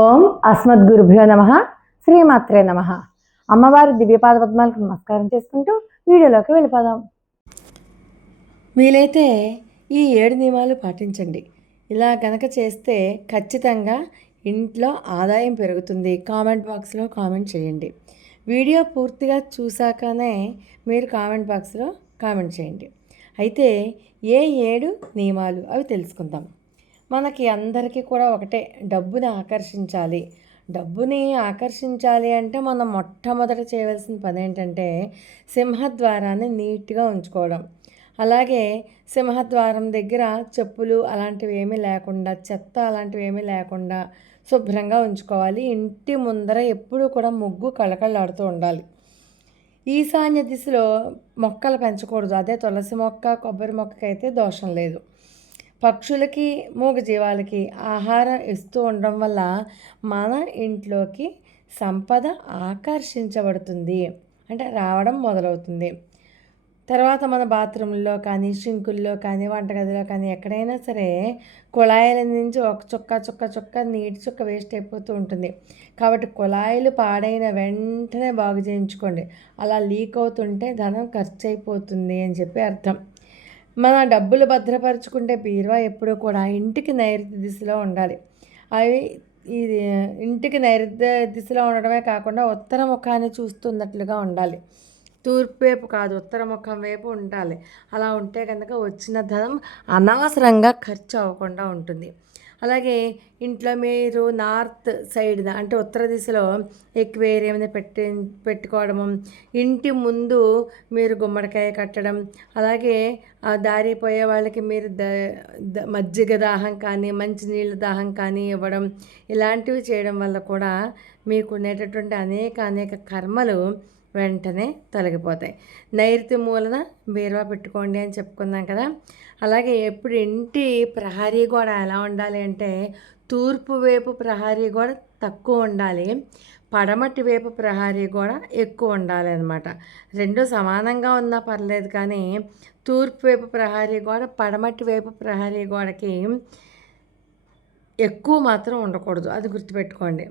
ఓం అస్మద్గురుభ్యో నమ. శ్రీమాత్రే నమ. అమ్మవారి దివ్యపాద పద్మాలకు నమస్కారం చేసుకుంటూ వీడియోలోకి వెళ్ళిపోదాం. వీలైతే ఈ 7 నియమాలు పాటించండి. ఇలా గనక చేస్తే ఖచ్చితంగా ఇంట్లో ఆదాయం పెరుగుతుంది. కామెంట్ బాక్స్లో కామెంట్ చేయండి. వీడియో పూర్తిగా చూశాకనే మీరు కామెంట్ బాక్స్లో కామెంట్ చేయండి. అయితే ఏ 7 నియమాలు అవి తెలుసుకుందాం. మనకి అందరికీ కూడా ఒకటే, డబ్బుని ఆకర్షించాలి. డబ్బుని ఆకర్షించాలి అంటే మనం మొట్టమొదట చేయవలసిన పని ఏంటంటే సింహద్వారాన్ని నీట్గా ఉంచుకోవడం. అలాగే సింహద్వారం దగ్గర చెప్పులు అలాంటివి ఏమీ లేకుండా, చెత్త అలాంటివి ఏమీ లేకుండా శుభ్రంగా ఉంచుకోవాలి. ఇంటి ముందర ఎప్పుడూ కూడా ముగ్గు కళకళలాడుతూ ఉండాలి. ఈశాన్య దిశలో మొక్కలు పెంచకూడదు. అదే తులసి మొక్క, కొబ్బరి మొక్కకైతే దోషం లేదు. పక్షులకి, మూగజీవాలకి ఆహారం ఇస్తూ ఉండడం వల్ల మన ఇంట్లోకి సంపద ఆకర్షించబడుతుంది, అంటే రావడం మొదలవుతుంది. తర్వాత మన బాత్రూంలో కానీ, షింకుల్లో కానీ, వంటగదిలో కానీ ఎక్కడైనా సరే కుళాయిల నుంచి ఒక చుక్క నీటి చుక్క వేస్ట్ అయిపోతూ ఉంటుంది. కాబట్టి కుళాయిలు పాడైన వెంటనే బాగు చేయించుకోండి. అలా లీక్ అవుతుంటే ధనం ఖర్చు అయిపోతుంది అని చెప్పి అర్థం. మన డబ్బులు భద్రపరుచుకుంటే బీరువా ఎప్పుడూ కూడా ఇంటికి నైరుతి దిశలో ఉండాలి. అవి ఇది ఇంటికి నైరుతి దిశలో ఉండడమే కాకుండా ఉత్తర ముఖాన్ని చూస్తున్నట్లుగా ఉండాలి. తూర్పు వైపు కాదు, ఉత్తర ముఖం వైపు ఉండాలి. అలా ఉంటే కనుక వచ్చిన ధనం అనవసరంగా ఖర్చు అవ్వకుండా ఉంటుంది. అలాగే ఇంట్లో మీరు నార్త్ సైడ్ అంటే ఉత్తర దిశలో ఎక్వేరియంని పెట్టుకోవడము, ఇంటి ముందు మీరు గుమ్మడికాయ కట్టడం, అలాగే దారి పోయే వాళ్ళకి మీరు మజ్జిగ దాహం కానీ, మంచినీళ్ళ దాహం కానీ ఇవ్వడం, ఇలాంటివి చేయడం వల్ల కూడా మీకు ఉండేటటువంటి అనేక కర్మలు వెంటనే తొలగిపోతాయి. నైరుతి మూలన బీరువా పెట్టుకోండి అని చెప్పుకున్నాం కదా. అలాగే ఎప్పుడు ఇంటి ప్రహరీ గోడ ఎలా ఉండాలి అంటే తూర్పు వైపు ప్రహరీ గోడ తక్కువ ఉండాలి, పడమటి వైపు ప్రహరీ గోడ ఎక్కువ ఉండాలి అన్నమాట. రెండు సమానంగా ఉన్నా పర్లేదు, కానీ తూర్పు వైపు ప్రహరీ గోడ పడమటి వైపు ప్రహరీ గోడకి ఎక్కువ మాత్రం ఉండకూడదు. అది గుర్తుపెట్టుకోండి.